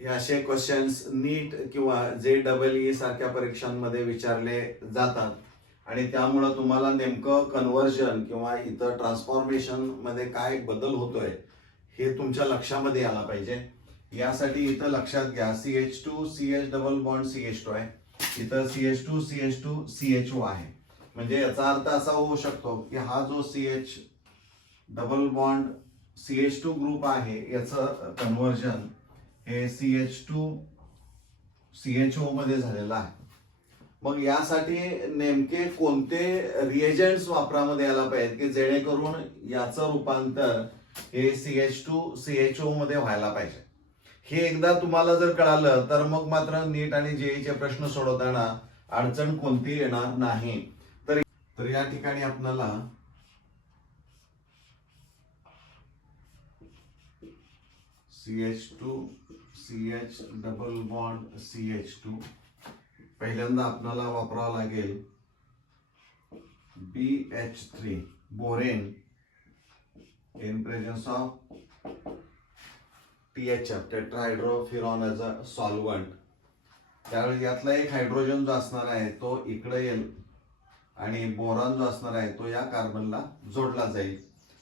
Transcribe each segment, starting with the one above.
हे असे क्वेश्चन्स नीट किंवा JEE सारख्या परीक्षांमध्ये विचारले जातात आणि त्यामुळं तुम्हाला नेमकं कन्व्हर्जन किंवा इथं ट्रान्सफॉर्मेशन मध्ये काय बदल होतोय हे तुमच्या लक्षामध्ये आला पाहिजे. यासाठी इथं लक्षात घ्या, CH2 CH double bond CH2 आहे, इथं CH2 CH2 CHO आहे. म्हणजे याचा अर्थ असा होऊ शकतो की हा जो CH double bond CH2 group आहे याचं कन्व्हर्जन हे CH2 CHO मध्ये झालेलं आहे. मग यासाठी नेमके कोणते रिएजंट्स वापरामध्ये यायला पाहिजेत की जेणेकरून याचं रूपांतर हे CH2 CHO मध्ये व्हायला पाहिजे. हे एकदा तुम्हाला जर कळालं तर मग मात्र नीट आणि JEE प्रश्न सोडवताना अडचण कोणती येणार नाही. तर या ठिकाणी आपल्याला CH2 CH double bond CH2 पहिल्यांदा आपल्याला वापरावं लागेल BH3 borane in presence of THF tetrahydrofuran as a solvent. त्यावेळी यातला एक हायड्रोजन जो असणार आहे तो इकडे येईल आणि बोरॉन जो असणार आहे तो या कार्बनला जोडला जाईल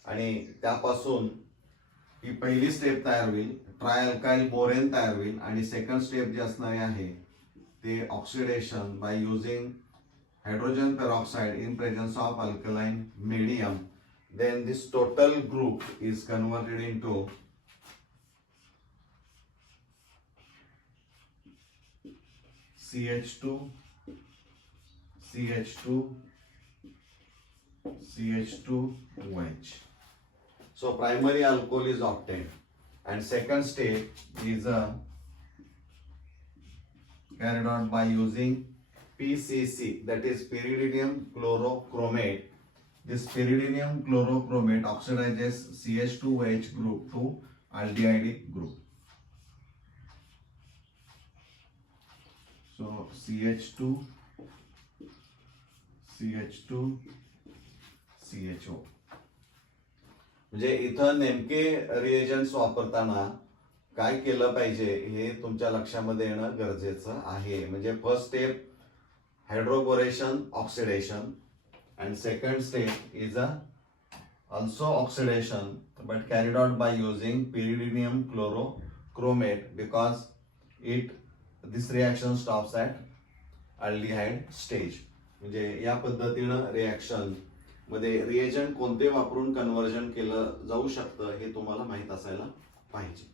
आणि त्यापासून ही पहिली स्टेप तयार होईल, ट्रायअल्काइल बोरेन तयार होईल आणि सेकंड स्टेप जी असणार आहे ते oxidation by using hydrogen peroxide in presence of alkaline medium. Then this total group is converted into CH2 CH2 CH2OH. So primary alcohol is obtained and second step is carried out by using PCC, that is pyridinium chlorochromate. This pyridinium chlorochromate oxidizes CH2OH group to aldehyde group. So CH2 CH2 CHO. म्हणजे इथं नेमके reagents वापरताना काय केलं पाहिजे हे तुमच्या लक्षामध्ये येणं गरजेचं आहे. म्हणजे first step hydroboration oxidation and second step is also oxidation but carried out by using pyridinium chlorochromate because this reaction stops at aldehyde stage. म्हणजे या पद्धतीनं रिएक्शन मध्ये रिएजंट कोणते वापरून कन्व्हर्जन केलं जाऊ शकतं हे तुम्हाला माहित असायला पाहिजे.